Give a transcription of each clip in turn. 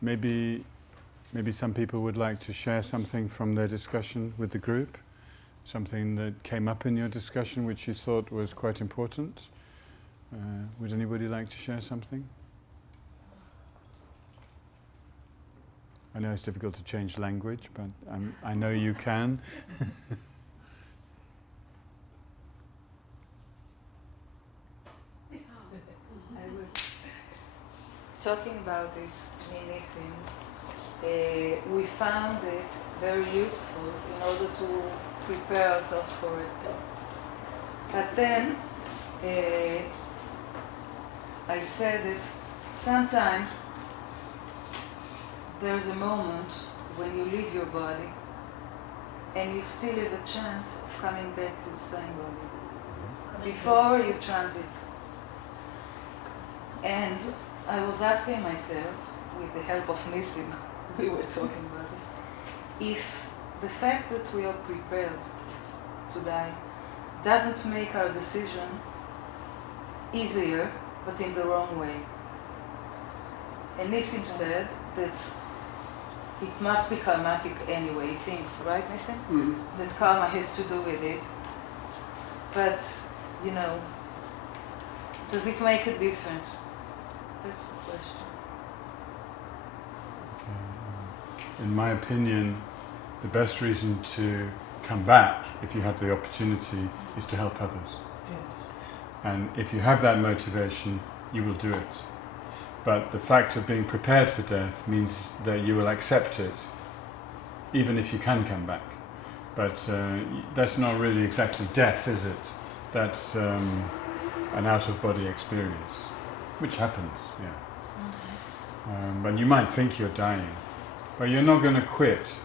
maybe some people would like to share something from their discussion with the group, something that came up in your discussion which you thought was quite important. Would anybody like to share something? I know it's difficult to change language, but I know you can. Talking about it, Nissim, we found it very useful in order to prepare ourselves for it. But then I said that sometimes there's a moment when you leave your body and you still have a chance of coming back to the same body before you transit. And I was asking myself, with the help of Nissim, we were talking about it, if the fact that we are prepared to die doesn't make our decision easier, but in the wrong way. And Nissim said that it must be karmatic anyway, he thinks, right, Nissim? Mm-hmm. That karma has to do with it. But, you know, does it make a difference? That's the question. Okay. In my opinion, the best reason to come back, if you have the opportunity, is to help others. Yes. And if you have that motivation, you will do it. But the fact of being prepared for death means that you will accept it, even if you can come back. But that's not really exactly death, is it? That's an out-of-body experience, which happens, yeah. Mm-hmm. But you might think you're dying, but you're not going to quit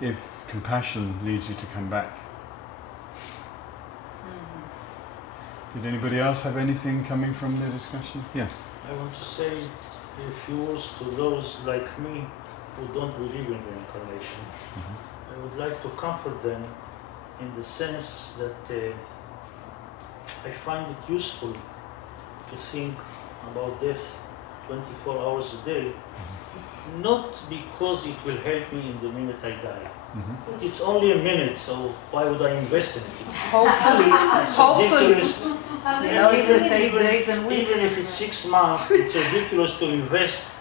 if compassion leads you to come back. Mm-hmm. Did anybody else have anything coming from the discussion? Yeah. I want to say a few words to those like me who don't believe in reincarnation. Mm-hmm. I would like to comfort them in the sense that I find it useful to think about death 24 hours a day, not because it will help me in the minute I die. Mm-hmm. But it's only a minute, so why would I invest in it? Hopefully, you know, it will take even, days and weeks. even if it's 6 months, it's ridiculous to invest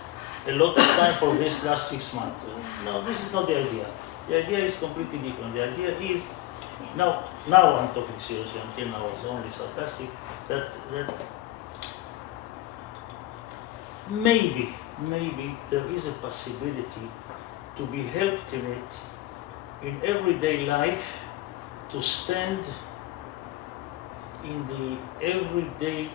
a lot of time for this last 6 months. No, this is not the idea. The idea is completely different. The idea is, now I'm talking seriously, until now I was only sarcastic, that maybe there is a possibility to be helped in it in everyday life, to stand in the everyday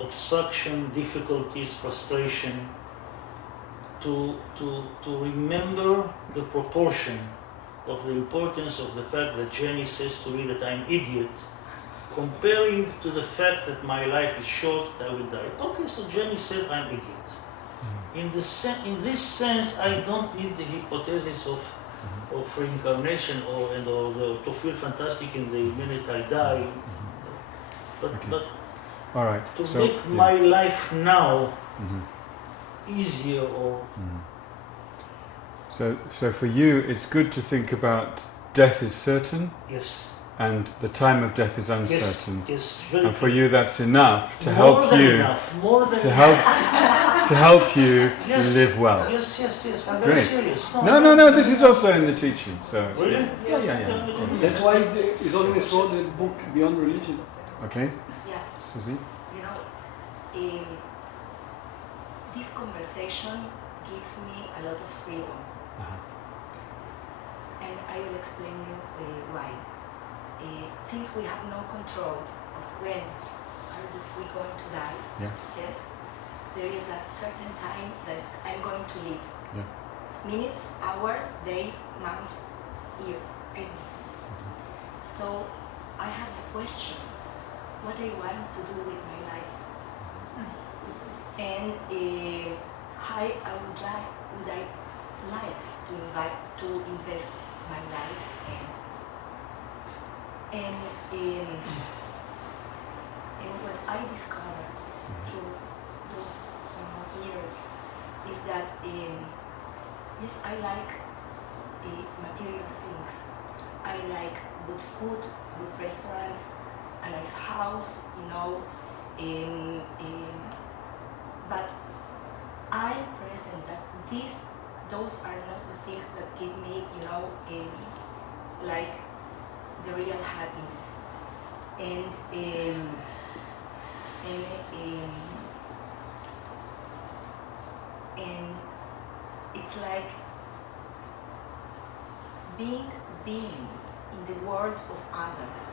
obstruction, difficulties, frustration, to remember the proportion of the importance of the fact that Jenny says to me that I'm idiot, comparing to the fact that my life is short, that I will die. Okay, so Jenny said I'm idiot. In this sense, I don't need the hypothesis of reincarnation or to feel fantastic in the minute I die. But All right. to make my life now easier or... So for you, it's good to think about death is certain. Yes. And the time of death is uncertain. Yes. And for you, that's enough to help you to help you live well. Yes. I'm very serious. No. This is also in the teaching. So really? Yeah. That's why it's always wrote the book Beyond Religion. Okay. Yeah. Susie. You know, this conversation gives me a lot of freedom, and I will explain you why. Since we have no control of when are we going to die, yes, there is a certain time that I'm going to live. Yeah. Minutes, hours, days, months, years, everything. So I have the question, what I want to do with my life. And how I would like to invest my life and what I discovered through those years that yes, I like material things. I like good food, good restaurants, a nice house, you know. But I'm present that those are not the things that give me, you know, like the real happiness. And it's like being in the world of others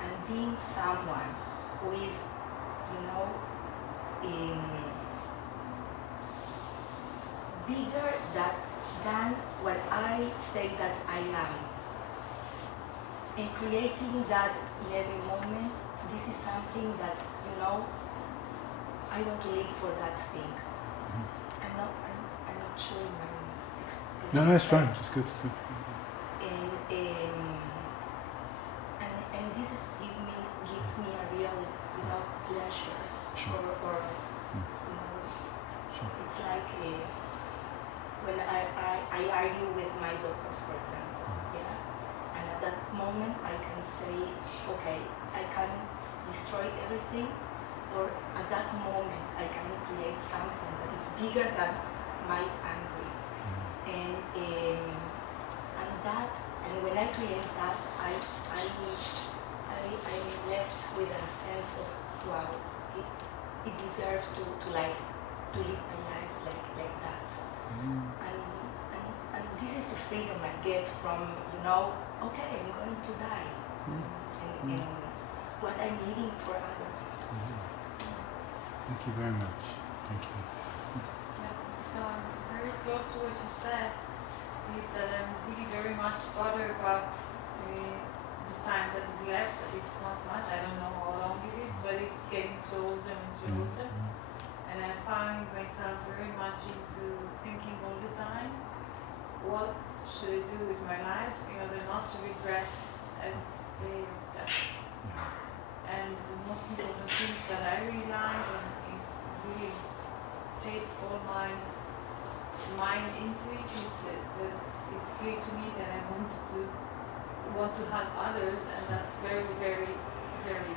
and being someone who is, you know, bigger than what I say that I am. And creating that in every moment, this is something that, you know, I want to live for that thing. I'm not sure if I'm explaining. No, it's fine. It's good. And this is gives me a real, you know, pleasure. Sure. Or you know, Sure. it's like when I argue with my daughters, for example, yeah, and at that moment I can say, okay, I can destroy everything, or at that moment I can create something that is bigger than my anger, and when I create that, I'm left with a sense of, wow, it deserves to live my life like that. And this is the freedom I get from, you know, okay, I'm going to die. And what I'm living for others. Thank you very much. Thank you. So I'm very close to what you said, is that I'm really very much bothered about the time that is left. It's not much, I don't know how long it is, but it's getting closer and closer. And I find myself very much into thinking all the time, what should I do with my life in order not to regret at the day of death. And the most important things that I realize, and it really takes all my mind into it, is that it's clear to me that I want to help others, and that's very, very, very,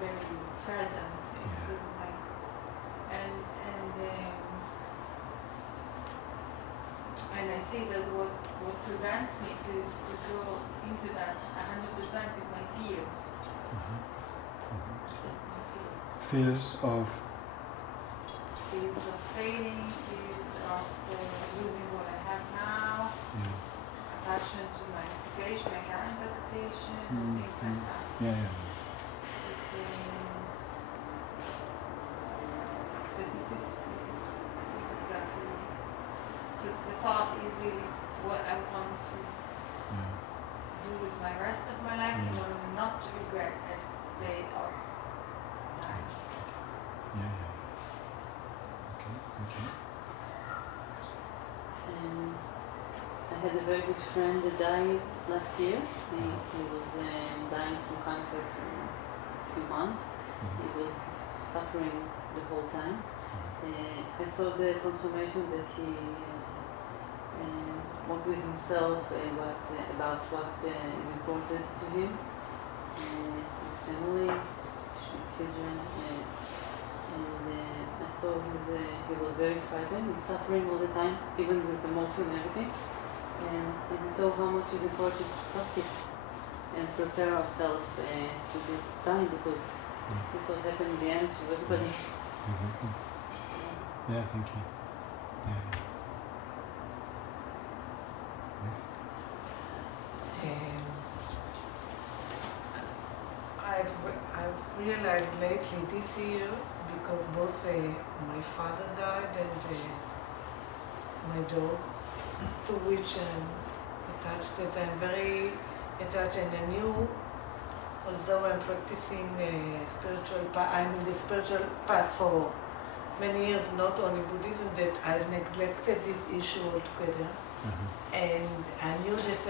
very present into my and I see that what prevents me to go into that 100% is my fears. It's my fears. Fears of? Fears of failing, fears of losing what I have now, attachment to my occupation, my current occupation, things like that. But this is exactly. So the thought is really what I want to do with my rest of my life in order not to regret at the day of dying. Okay. I had a very good friend that died last year. He was dying from cancer for a few months. He was suffering the whole time. I saw the transformation that he worked with himself, about what is important to him, his family, his children, and I saw he was very frightened. He's suffering all the time, even with the morphine and everything. And I saw how much it's important to practice and prepare ourselves to this time, because this will happen in the end to everybody. Exactly. Yeah, thank you. Yes. I've realized lately this year, because both my father died and my dog, to which I'm attached, that I'm very attached, and I knew, although I'm practicing I'm in the spiritual path for many years, not only Buddhism, that I've neglected this issue altogether. And I knew that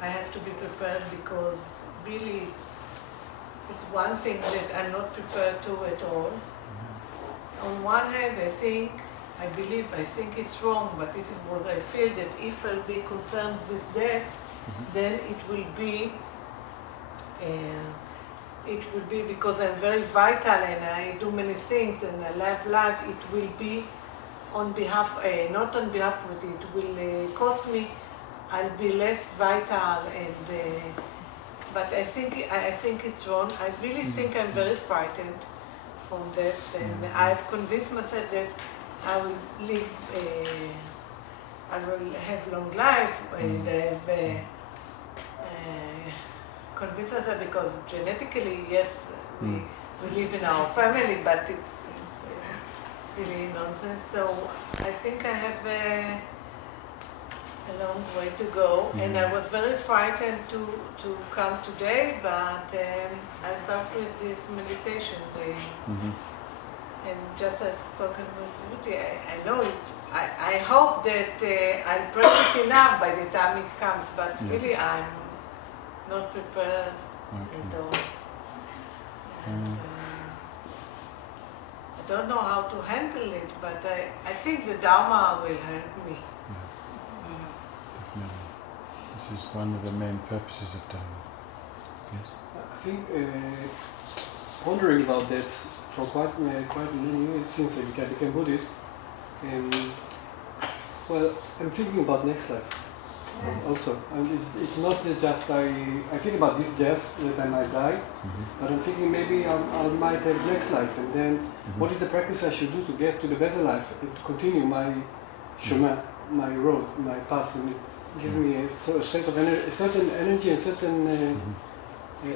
I have to be prepared, because really it's one thing that I'm not prepared to at all, on one hand, I think it's wrong, but this is what I feel, that if I'll be concerned with death, then it will be because I'm very vital and I do many things and I love life, it will be on behalf, not on behalf of it, it will cost me, I'll be less vital and, but I think it's wrong. I really think I'm very frightened from death and I've convinced myself that I will live, I will have long life and I've convinced myself because genetically, yes, we live in our family, but it's really nonsense. So I think I have a long way to go, and I was very frightened to come today, but I started with this meditation, and just as spoken with Ruti, I know it. I hope that I'll practice enough by the time it comes, but really I'm not prepared at all. And, I don't know how to handle it, but I think the Dharma will help me. Definitely. This is one of the main purposes of Dharma. Yes? I think wondering about that for quite many years since I became Buddhist. Well, I'm thinking about next life also. And it's not just I think about this death that I might die, but I'm thinking maybe I might have next life, and then what is the practice I should do to get to the better life and to continue my shema, my road, my path, and it gives me a state of a certain energy and certain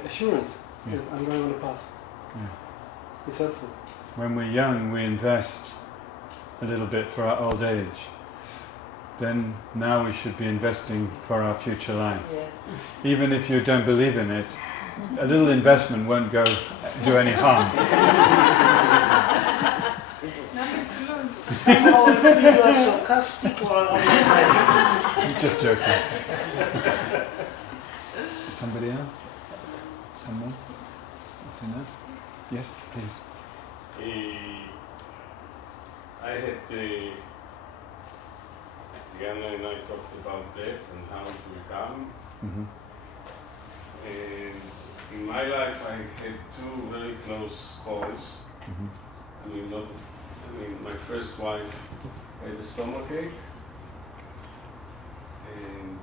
assurance that I'm going on the path. It's helpful. When we're young, we invest a little bit for our old age. Then now we should be investing for our future life. Yes. Even if you don't believe in it, a little investment won't do any harm. Somehow I feel you are sarcastic or I'm just joking. Somebody else? Someone? That's enough? Yes, please. I had the Diana and I talked about death and how it will come. And in my life I had two very close calls. My first wife had a stomachache, and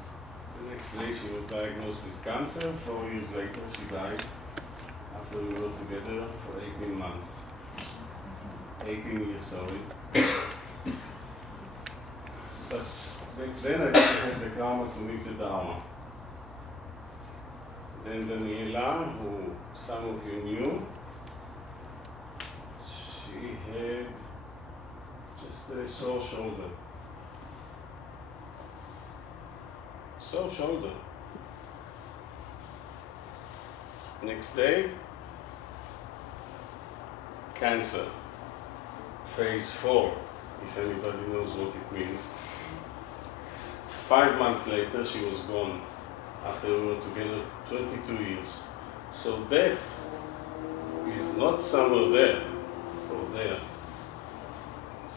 the next day she was diagnosed with cancer. 4 years later she died after we were together for 18 months. 18 years, sorry. But back then I didn't have the karma to meet the Dharma. Then Daniela, who some of you knew, she had just a sore shoulder. Sore shoulder. Next day, cancer, phase 4, if anybody knows what it means. 5 months later, she was gone, after we were together 22 years. So death is not somewhere there, or there.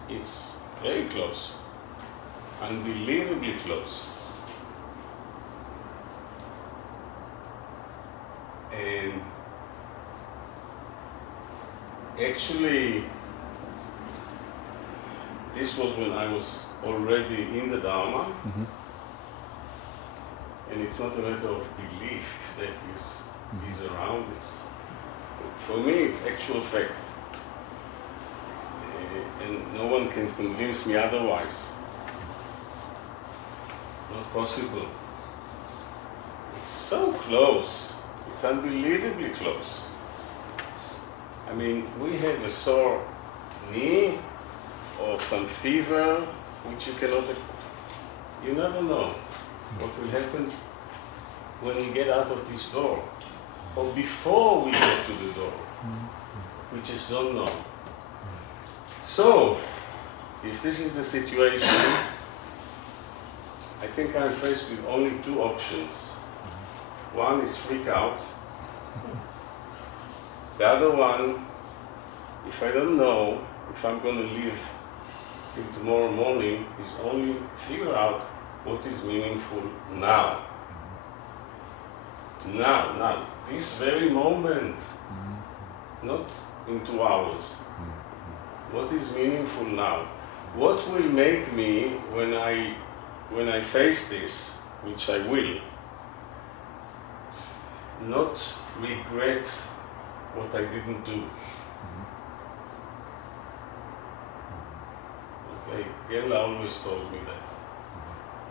It's very close, unbelievably close. And actually, this was when I was already in the Dharma, and it's not a matter of belief that is around. For me, it's actual fact. And no one can convince me otherwise. Not possible. It's so close. It's unbelievably close. I mean, we have a sore knee or some fever, which you never know what will happen when we get out of this door, or before we get to the door. We just don't know. So, if this is the situation, I think I'm faced with only 2 options. One is freak out. The other one, if I don't know if I'm going to live till tomorrow morning, is only figure out what is meaningful now. Now, this very moment, not in 2 hours. What is meaningful now? What will make me, when I face this, which I will, not regret what I didn't do? Okay, Gela always told me that.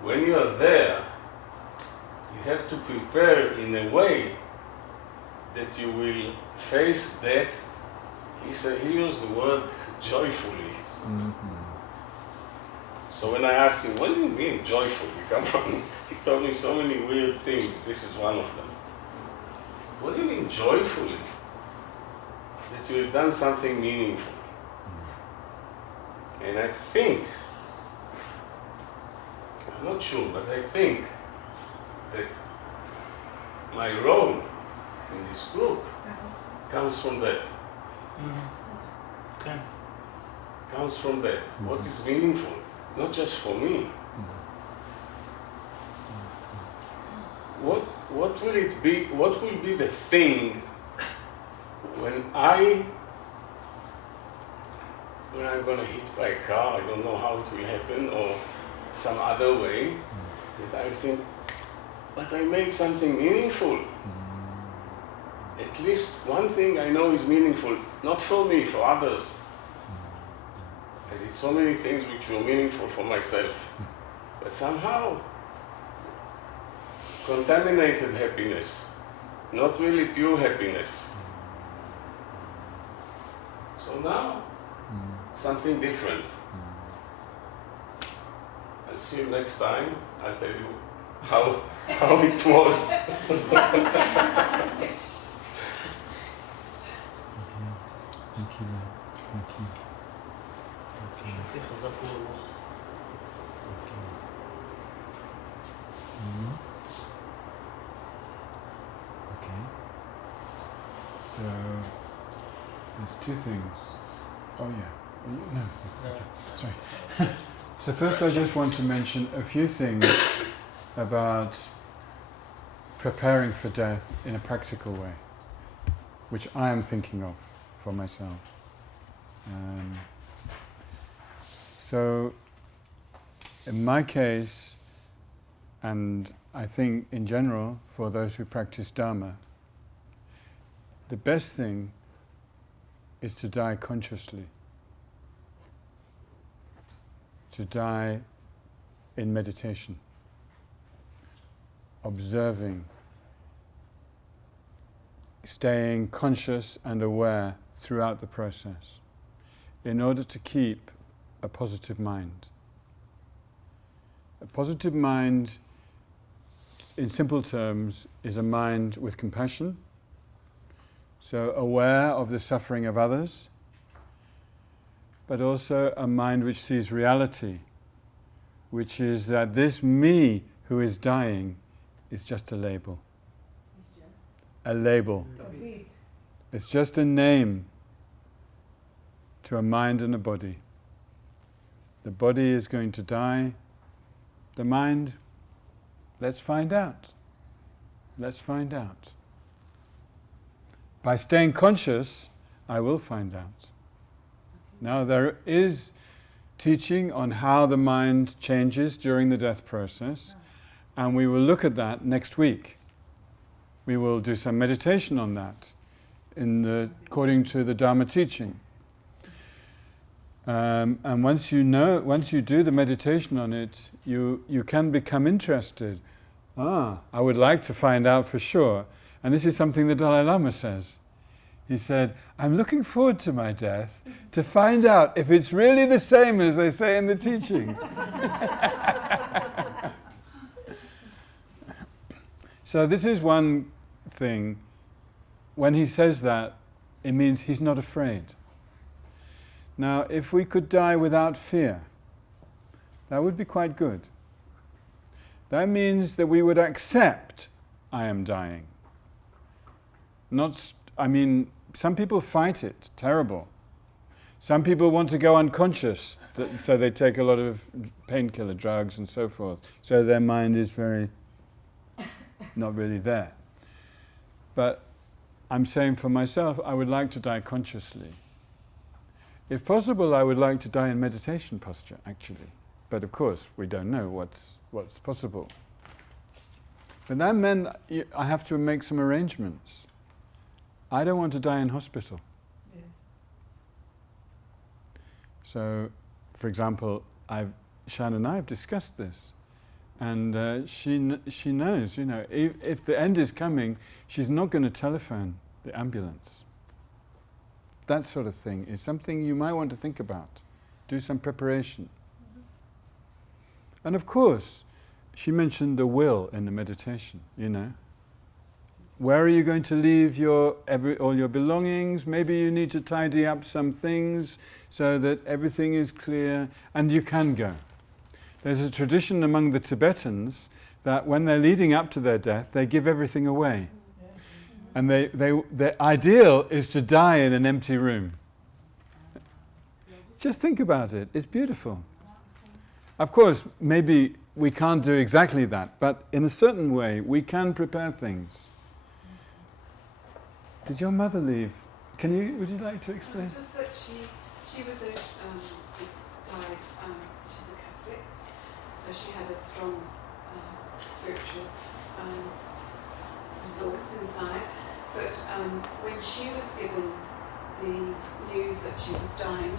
When you are there, you have to prepare in a way that you will face death. He used the word joyfully. So when I asked him, what do you mean joyfully? Come on. He told me so many weird things. This is one of them. What do you mean joyfully? That you have done something meaningful. And I think, I'm not sure, but I think that my role in this group comes from that. Okay. Comes from that. What is meaningful? Not just for me. What will it be? What will be the thing when I'm gonna hit by a car? I don't know how it will happen, or some other way, that I think, but I made something meaningful. At least one thing I know is meaningful, not for me, for others. I did so many things which were meaningful for myself, but somehow contaminated happiness, not really pure happiness. So now, something different. I'll see you next time. I'll tell you how it was. Thank you. Thank you. Okay. So there's two things. Oh yeah. No. Sorry. So first I just want to mention a few things about preparing for death in a practical way, which I am thinking of for myself. So in my case, and I think in general for those who practice Dharma, the best thing is to die consciously. To die in meditation, observing, staying conscious and aware throughout the process, in order to keep a positive mind. A positive mind, in simple terms, is a mind with compassion, so aware of the suffering of others, but also a mind which sees reality, which is that this me who is dying is just a label. A label. It's just a name to a mind and a body. The body is going to die. The mind, let's find out. Let's find out. By staying conscious, I will find out. Now there is teaching on how the mind changes during the death process, and we will look at that next week. We will do some meditation on that according to the Dharma teaching. And once you do the meditation on it, you can become interested. I would like to find out for sure. And this is something the Dalai Lama says. He said, I'm looking forward to my death to find out if it's really the same as they say in the teaching. So this is one thing. When he says that, it means he's not afraid. Now, if we could die without fear, that would be quite good. That means that we would accept I am dying. Some people fight it, terrible. Some people want to go unconscious, so they take a lot of painkiller drugs and so forth. So their mind is very not really there. But I'm saying for myself, I would like to die consciously. If possible, I would like to die in meditation posture, actually. But of course, we don't know what's possible. But that meant I have to make some arrangements. I don't want to die in hospital. Yes. So, for example, Shan and I have discussed this. And she knows, if the end is coming, she's not going to telephone the ambulance. That sort of thing is something you might want to think about. Do some preparation. Mm-hmm. And of course, she mentioned the will in the meditation, Where are you going to leave all your belongings? Maybe you need to tidy up some things so that everything is clear, and you can go. There's a tradition among the Tibetans that when they're leading up to their death, they give everything away. And their ideal is to die in an empty room. Just think about it. It's beautiful. Of course, maybe we can't do exactly that, but in a certain way, we can prepare things. Did your mother leave? Would you like to explain? Just that she was died, she's a Catholic, so she had a strong spiritual resource inside. But when she was given the news that she was dying,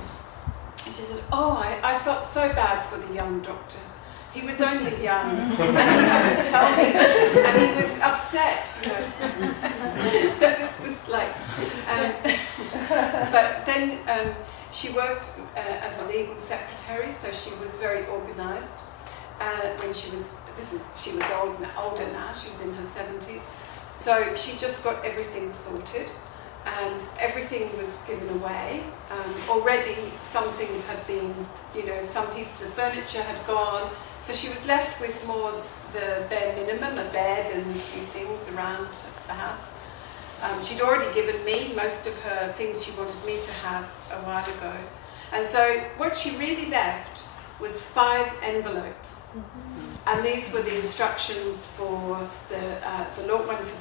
she said, I felt so bad for the young doctor. He was only young, and he had to tell me this, and he was upset, So this was like, but then she worked as a legal secretary, so she was very organised. When she was older now, she was in her 70s. So she just got everything sorted, and everything was given away. Already some things had been, some pieces of furniture had gone, so she was left with more the bare minimum, a bed and a few things around the house. She'd already given me most of her things she wanted me to have a while ago. And so what she really left was 5 envelopes. And these were the instructions for one for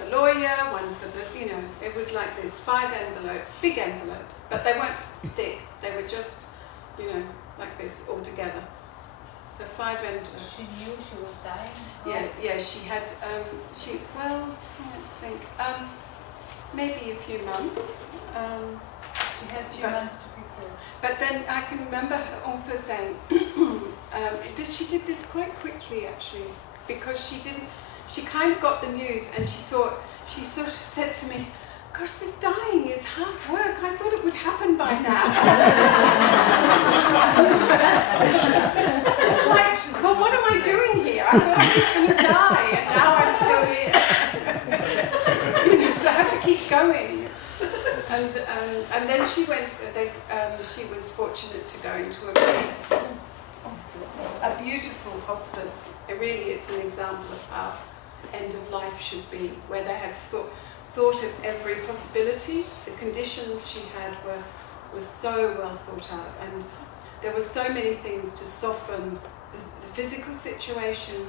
the lawyer, one for the, it was like this, 5 envelopes, big envelopes, but they weren't thick, they were just, like this all together. So 5 envelopes. She knew she was dying? Yeah, she had, let's think, maybe a few months. She had a few months to prepare. But then I can remember her also saying, she did this quite quickly actually, because she kind of got the news and she sort of said to me, gosh, this dying is hard work. I thought it would happen by now. It's like, well, what am I doing here? I thought I was going to die, and now I'm still here. So I have to keep going. And then she went. She was fortunate to go into a beautiful hospice. It's an example of how end of life should be, where they had thought of every possibility. The conditions she had were so well thought out, and there were so many things to soften the physical situation,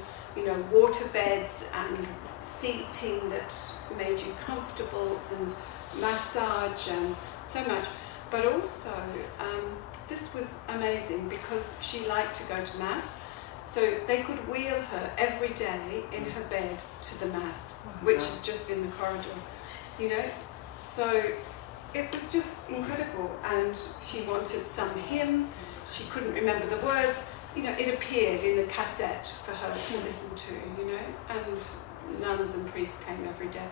water beds and seating that made you comfortable, and massage and so much. But also, this was amazing because she liked to go to Mass, so they could wheel her every day in her bed to the Mass, which is just in the corridor, So it was just incredible, and she wanted some hymn, she couldn't remember the words, it appeared in a cassette for her to listen to, and nuns and priests came every day.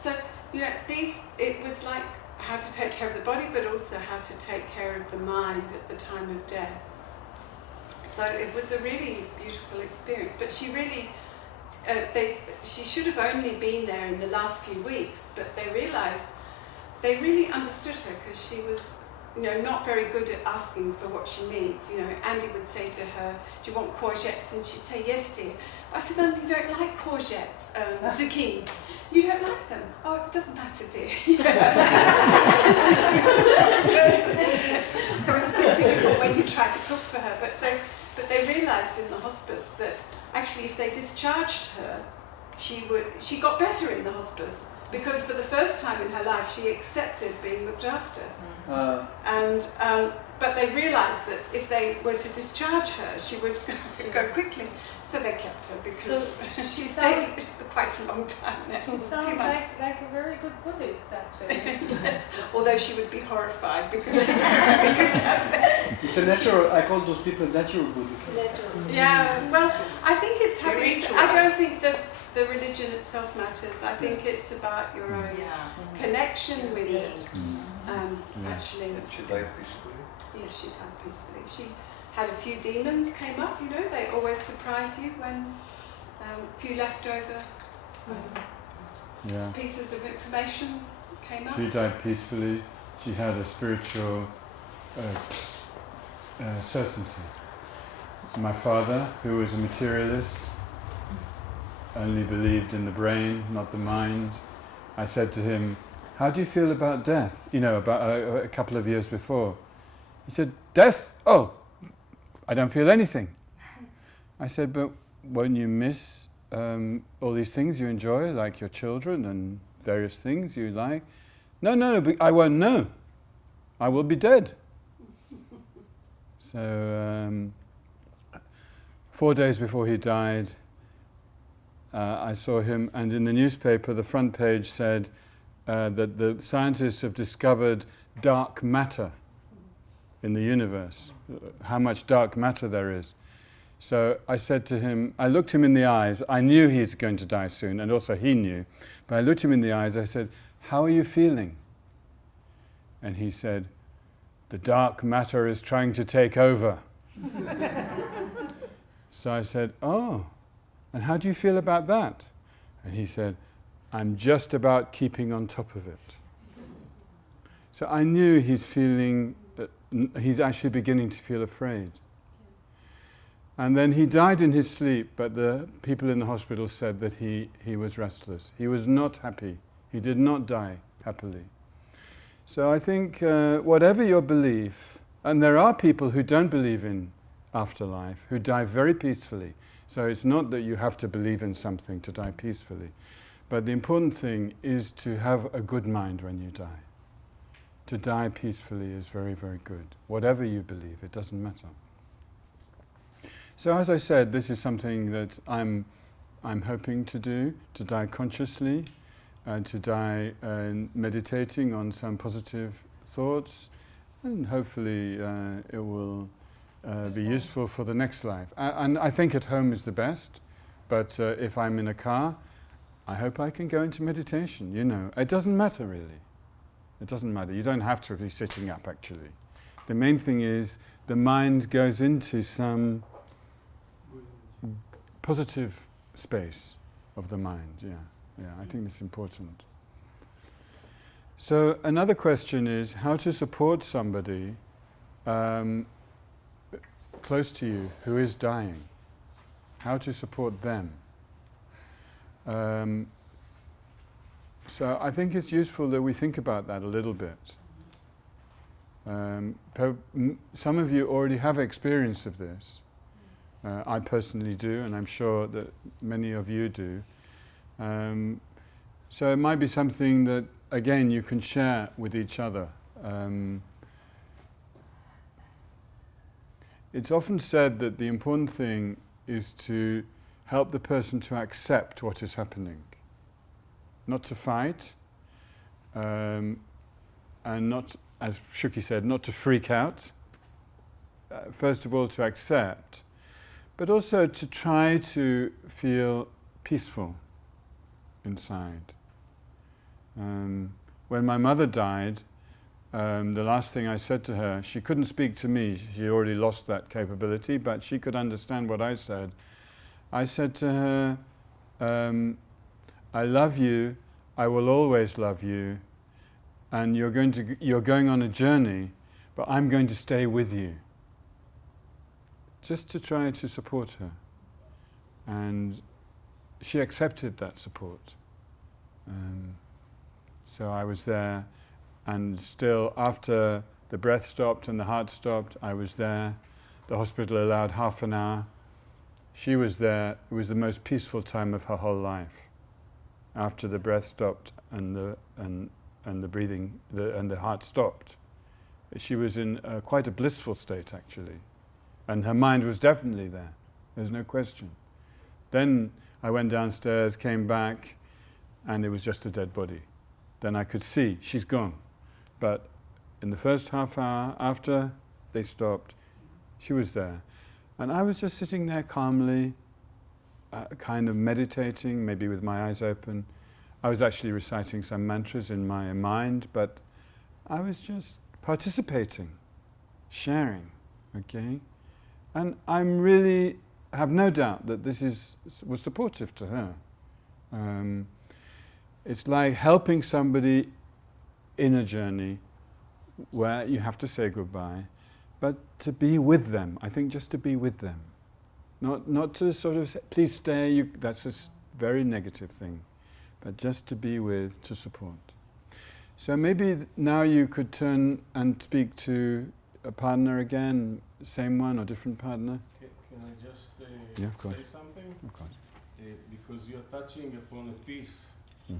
So, it was like how to take care of the body, but also how to take care of the mind at the time of death. So it was a really beautiful experience, but she really, she should have only been there in the last few weeks, but they realised, they really understood her, because she was not very good at asking for what she needs. Andy would say to her, "Do you want courgettes?" And she'd say, "Yes, dear." I said, "No, you don't like courgettes, zucchini. You don't like them." "Oh, it doesn't matter, dear." So it's a bit difficult when you try to cook for her. But they realised in the hospice that actually, if they discharged her, she got better in the hospice, because for the first time in her life she accepted being looked after. But they realised that if they were to discharge her, she would go quickly. So they kept her because she stayed quite a long time there. She sounds like a very good Buddhist, actually. Yes, although she would be horrified because she was a very good Catholic. It's a natural, I call those people natural Buddhists. Yeah, well, I think it's having, Spiritual. I don't think that the religion itself matters. I think it's about your own connection with it. Actually. She died peacefully? Yes, she died peacefully. She had a few demons came up, they always surprise you when a few leftover pieces of information came up. She died peacefully. She had a spiritual certainty. My father, who was a materialist, only believed in the brain, not the mind. I said to him, "How do you feel about death?" About a couple of years before. He said, "Death? Oh, I don't feel anything." I said, "But won't you miss all these things you enjoy, like your children and various things you like?" No, but I won't know. I will be dead." So 4 days before he died, I saw him, and in the newspaper the front page said that the scientists have discovered dark matter in the universe, how much dark matter there is. So I said to him, I looked him in the eyes, I knew he's going to die soon, and also he knew, but I looked him in the eyes, I said, "How are you feeling?" And he said, "The dark matter is trying to take over." So I said, "Oh, and how do you feel about that?" And he said, "I'm just about keeping on top of it." So I knew he's feeling, he's actually beginning to feel afraid. And then he died in his sleep, but the people in the hospital said that he was restless. He was not happy. He did not die happily. So I think whatever your belief, and there are people who don't believe in afterlife, who die very peacefully. So it's not that you have to believe in something to die peacefully. But the important thing is to have a good mind when you die. To die peacefully is very, very good. Whatever you believe, it doesn't matter. So as I said, this is something that I'm hoping to do, to die consciously, to die meditating on some positive thoughts, and hopefully it will be useful for the next life. And I think at home is the best, but if I'm in a car, I hope I can go into meditation, It doesn't matter really. It doesn't matter. You don't have to be sitting up actually. The main thing is the mind goes into some positive space of the mind, yeah, I think it's important. So another question is how to support somebody close to you who is dying. How to support them. So I think it's useful that we think about that a little bit. Some of you already have experience of this. I personally do, and I'm sure that many of you do. So it might be something that, again, you can share with each other. It's often said that the important thing is to help the person to accept what is happening. Not to fight, and not, as Shuki said, not to freak out. First of all, to accept, but also to try to feel peaceful inside. When my mother died, the last thing I said to her, she couldn't speak to me, she already lost that capability, but she could understand what I said. I said to her, I love you, I will always love you, and you're going on a journey, but I'm going to stay with you. Just to try to support her. And she accepted that support. So I was there, and still after the breath stopped and the heart stopped, I was there. The hospital allowed half an hour. She was there. It was the most peaceful time of her whole life. After the breath stopped and the breathing and the heart stopped, she was in quite a blissful state actually, and her mind was definitely there. There's no question. Then I went downstairs, came back, and it was just a dead body. Then I could see she's gone, but in the first half hour after they stopped, she was there. And I was just sitting there calmly, kind of meditating, maybe with my eyes open. I was actually reciting some mantras in my mind, but I was just participating, sharing, okay? And I'm really have no doubt that this was supportive to her. It's like helping somebody in a journey where you have to say goodbye, but to be with them. I think just to be with them. Not to sort of say, please stay, that's a very negative thing, but just to be with, to support. So maybe now you could turn and speak to a partner again, same one or different partner. Can I just say something? Of course. Because you're touching upon a piece of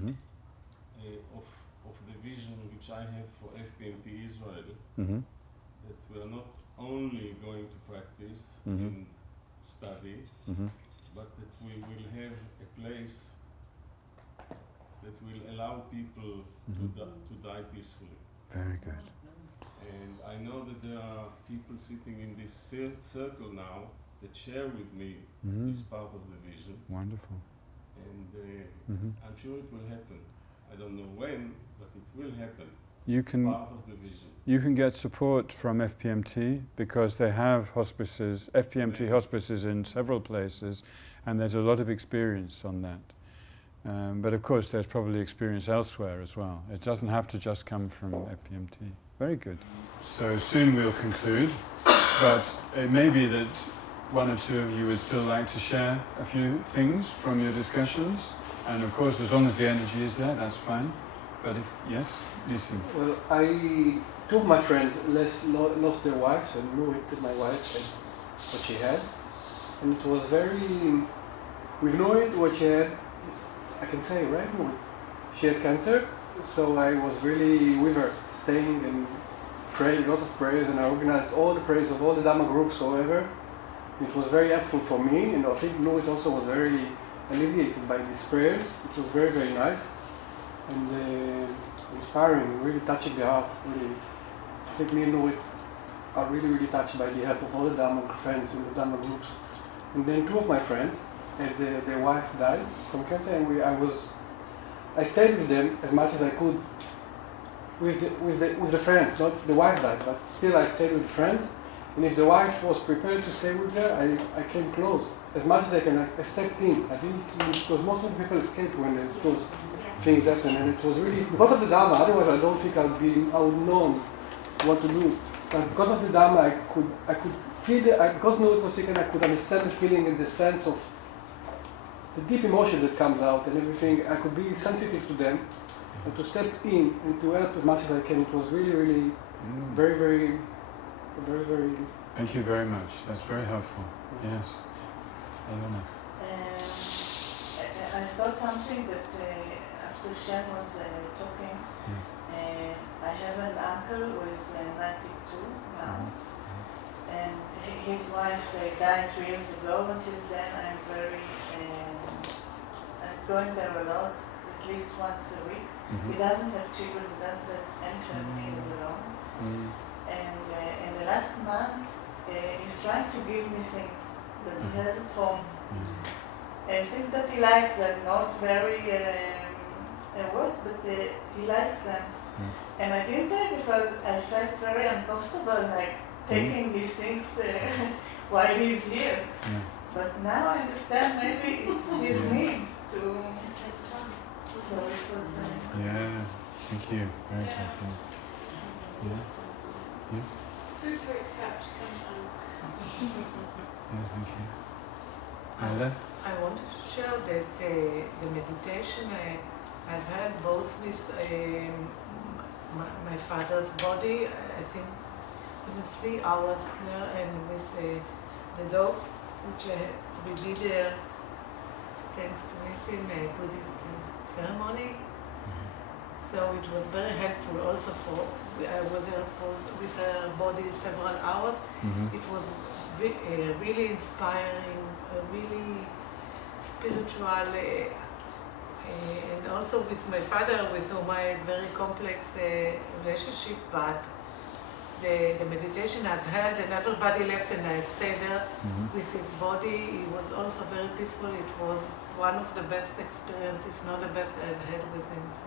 the vision which I have for FPMT-Israel, that we are not only going to practice and study, but that we will have a place that will allow people to die peacefully. Very good. And I know that there are people sitting in this circle now that share with me this part of the vision. Wonderful. And I'm sure it will happen. I don't know when, but it will happen. It's part of the vision. You can get support from FPMT because they have hospices, FPMT hospices in several places, and there's a lot of experience on that. But of course there's probably experience elsewhere as well. It doesn't have to just come from FPMT. Very good. So soon we'll conclude, but it may be that one or two of you would still like to share a few things from your discussions, and of course as long as the energy is there, that's fine. But if, yes, listen. Well, two of my friends lost their wives, and knew it, my wife, and what she had. And it was we know it, what she had, I can say, right? She had cancer, so I was really with her, staying and praying, a lot of prayers, and I organized all the prayers of all the Dhamma groups, however. It was very helpful for me, and I think Nurit also was very alleviated by these prayers. It was very, very nice and inspiring, really touching the heart. Really, I think me and Nurit are really, really touched by the help of all the Dhamma friends in the Dhamma groups. And then two of my friends, their wife died from cancer, and I stayed with them as much as I could with the friends. Not the wife died, but still I stayed with friends. And if the wife was prepared to stay with her, I came close as much as I can. I stepped in. I didn't, because most of the people escape when those things happen, and it was really because of the Dhamma. Otherwise, I don't think I would know what to do. But because of the Dhamma, I could feel because Nurit was sick, and I could understand the feeling and the sense of the deep emotion that comes out and everything. I could be sensitive to them and to step in and to help as much as I can. It was really, really very, very, very, very. Thank you very much. That's very helpful. Yes. Elena. I thought something that after Shan was talking, Yes. I have an uncle who is 92 now, and his wife died 3 years ago, and since then I'm going there a lot, at least once a week. He doesn't have children, he doesn't have any family, he's alone. And in the last month, he's trying to give me things that he has at home. Things that he likes, that not very worth, but he likes them. And I didn't take because I felt very uncomfortable, like taking these things while he's here. But now I understand maybe it's his need to. So it was. Yeah, thank you. Very helpful. Yeah. Yes? It's good to accept sometimes. Yeah, thank you. Ada? I wanted to share that the meditation I've had both with my father's body, I think it was 3 hours there, and with the dog, which we did thanks to Nissim, a Buddhist ceremony. So it was very helpful also I was there with her body several hours. It was really inspiring, really spiritual, and also with my father, with whom I had very complex relationship, but the meditation I've had, and everybody left, and I stayed there with his body. It was also very peaceful. It was one of the best experiences, if not the best I've had with him. So.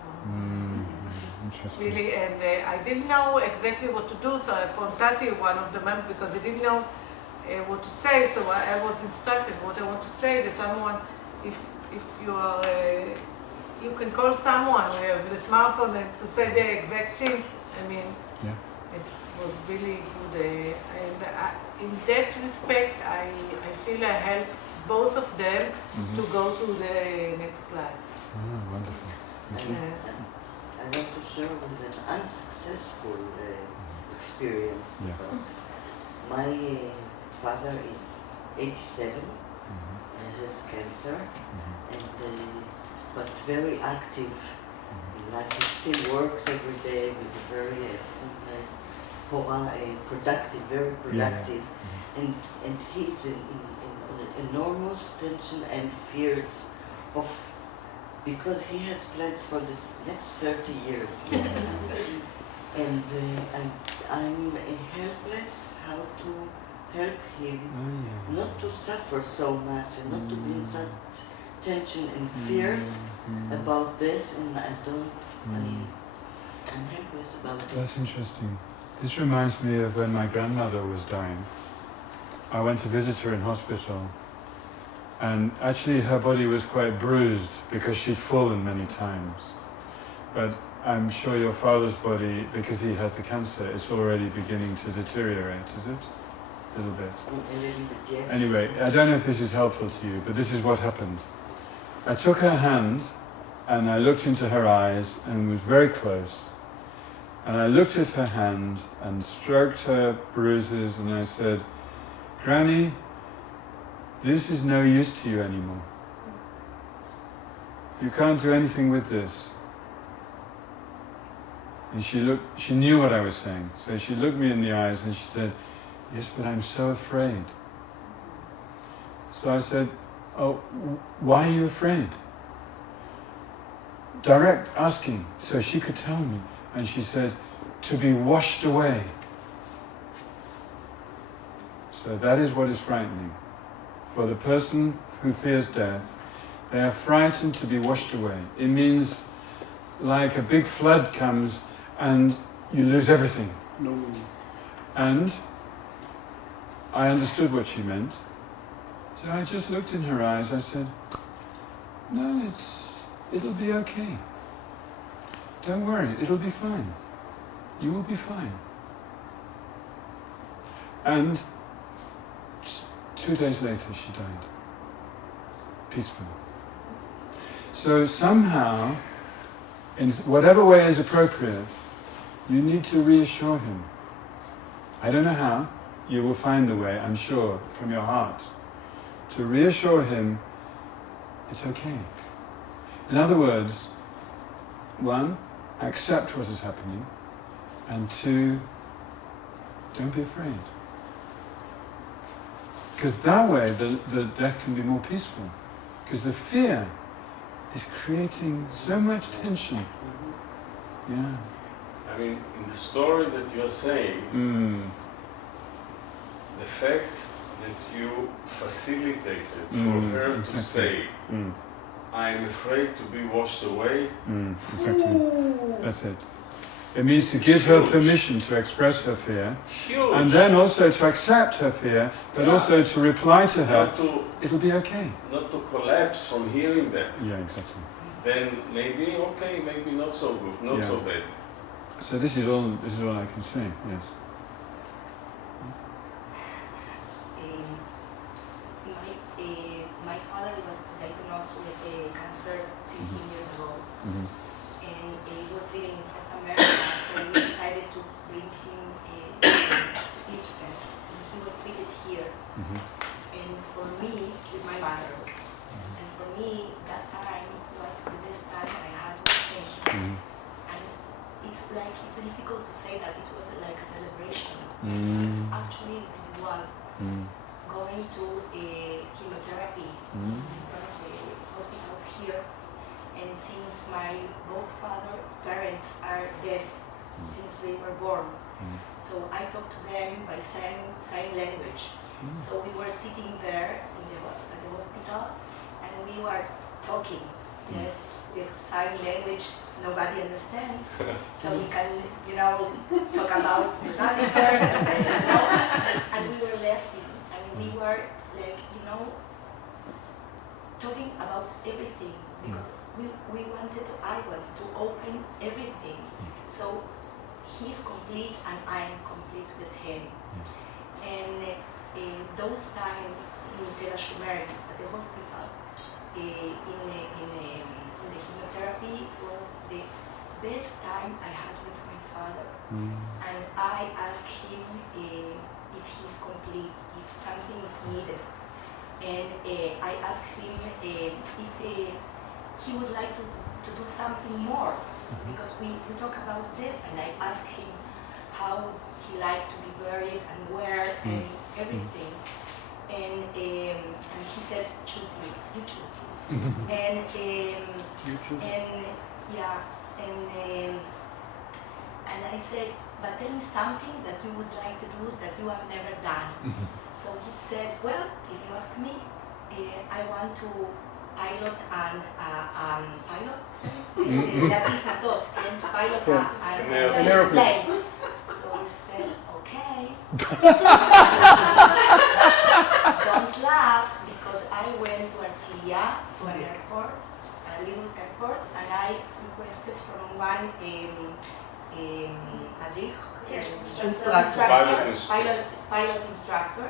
Interesting. Really, and I didn't know exactly what to do, so I phoned Tate, one of the members, because he didn't know what to say, so I was instructed what I want to say to someone. If you are, you can call someone with the smartphone and to say the exact things. I mean, it was really good. And in that respect, I feel I helped both of them to go to the next life. Wonderful. Yes. I want to share with an unsuccessful experience. My father is 87 and has cancer, and but very active in life. He still works every day with a very productive, very productive, and he's in enormous tension and fears of, because he has plans for the next 30 years. And I'm helpless how to help him not to suffer so much and not to be in such tension and fears about this, and I'm helpless about it. That's interesting. This reminds me of when my grandmother was dying. I went to visit her in hospital, and actually her body was quite bruised because she'd fallen many times. But I'm sure your father's body, because he has the cancer, it's already beginning to deteriorate, is it? A little bit. A little bit, yes. Anyway, I don't know if this is helpful to you, but this is what happened. I took her hand and I looked into her eyes and was very close. And I looked at her hand and stroked her bruises, and I said, "Granny, this is no use to you anymore. You can't do anything with this." And she knew what I was saying. So she looked me in the eyes and she said, "Yes, but I'm so afraid." So I said, "Oh, why are you afraid?" Direct asking, so she could tell me. And she said, "To be washed away." So that is what is frightening. For the person who fears death, they are frightened to be washed away. It means like a big flood comes and you lose everything. No meaning. And I understood what she meant. So I just looked in her eyes. I said, "No, it'll be okay. Don't worry, it'll be fine. You will be fine." And 2 days later, she died. Peacefully. So somehow, in whatever way is appropriate, you need to reassure him. I don't know how. You will find the way, I'm sure, from your heart, to reassure him it's okay. In other words, 1, accept what is happening, and 2, don't be afraid. Because that way the death can be more peaceful. Because the fear is creating so much tension. Yeah. I mean, in the story that you're saying, the fact that you facilitated for her to say, "I am afraid to be washed away." Exactly. That's it. It means to give her permission to express her fear, Huge. and then also to accept her fear, but also to reply to her, Not to, "It'll be okay." not to collapse from hearing that. Yeah, exactly. Then maybe okay, maybe not so good, not Yeah. so bad. So this is all I can say. Yes. my father was diagnosed with cancer 15 years ago, and he was living in South America, so we decided to bring him to Israel. And he was treated here, and for me, with my mother also. And for me, that time was the best time I had with him. And it's difficult to say that it was like a celebration. It's actually what it was. Going to a chemotherapy in one of the hospitals here, and since my both parents are deaf since they were born, so I talked to them by sign language. So we were sitting there at the hospital, and we were talking, yes, with sign language. Nobody understands, so we can, talk about the cancer, and we were laughing. We were talking about everything, because I wanted to open everything. So he's complete and I am complete with him. And those times in Tel Ashomer at the hospital, in the chemotherapy was the best time I had with my father. And I asked him if he's complete, if something is needed. And I asked him if he would like to do something more, because we talk about death, and I asked him how he liked to be buried and where and everything. And he said, choose me, you choose me. And You choose. And I said, but tell me something that you would like to do that you have never done. So he said, well, if you ask me, I want to pilot an An airplane. So he said, okay. Don't laugh, because I went to Arcilia, to an airport, a little airport, and I requested from one pilot instructor,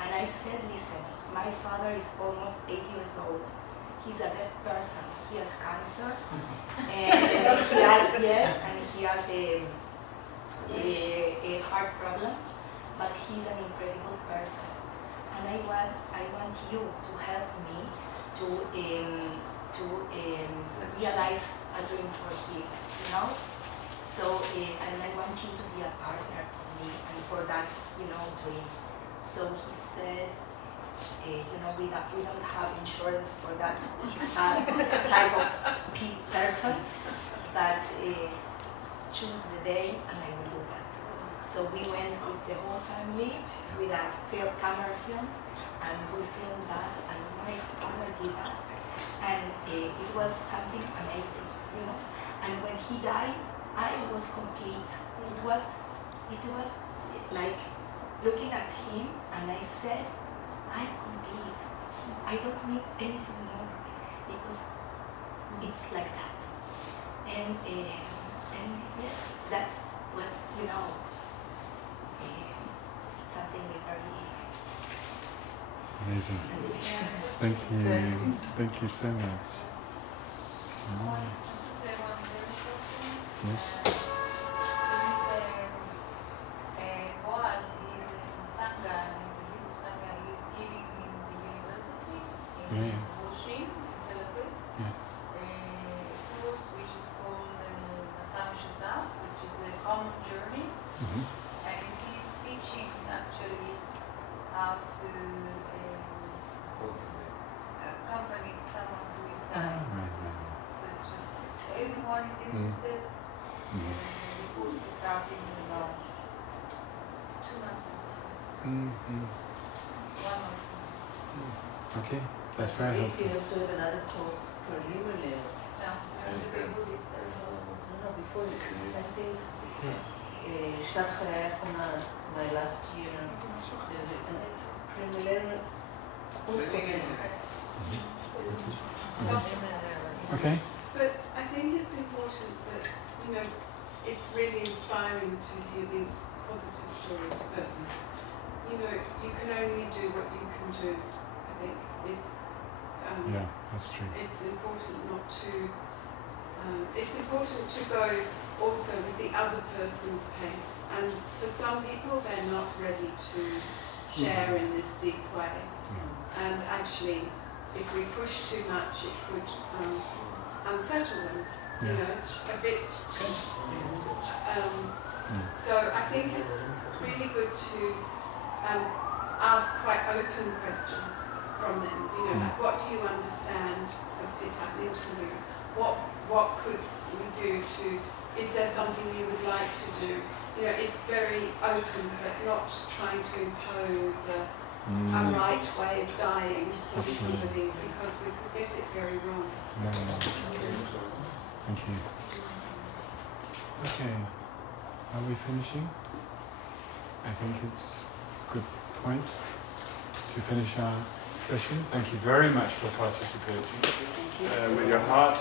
and I said, listen, my father is almost 8 years old. He's a deaf person. He has cancer, and he has a heart problems, but he's an incredible person. And I want you to help me to realize a dream for him, So, and I want you to be a partner for me and for that, dream. So he said, we don't have insurance for that type of person, but choose the day and I will do that. So we went with the whole family with a camera film, and we filmed that, and my father did that. And it was something amazing, And when he died, I was complete. It was like looking at him, and I said, I'm complete. I don't need anything more, because it's like that. And yes, that's what something very amazing. Thank you so much. Just to say one very short thing. Yes. Boaz, he's in Sangha, and in the Hebrew Sangha, he's giving in the university in Bushim, in Tel Aviv, a course which is called Masam Shutaf, which is a common journey, and he's teaching actually how to accompany someone who is dying. So just everyone is interested. The course is starting in about 2 months ago. 1 month. Okay, that's very At least you helpful. have to have another course for you or no? No, I have to be Buddhist as well. No, before I think שנת חיי האחרונה, my last year, there's a preliminary course for me. Okay. But I think it's important that, it's really inspiring to hear these positive stories, but, you can only do what you can do, I think. Yeah, that's true. it's important not to. It's important to go also with the other person's pace, and for some people they're not ready to share in this deep way. Yeah. And actually, if we push too much, it could unsettle them. You Yeah. know, a bit. So I think it's really good to ask quite open questions from them. You know, like, what do you understand of this happening to you? What could we do to? Is there something you would like to do? You know, it's very open, but not trying to impose a right way of dying on somebody, because we could get it very wrong. Thank you. Okay, are we finishing? I think it's a good point to finish our session. Thank you very much for participating. With your heart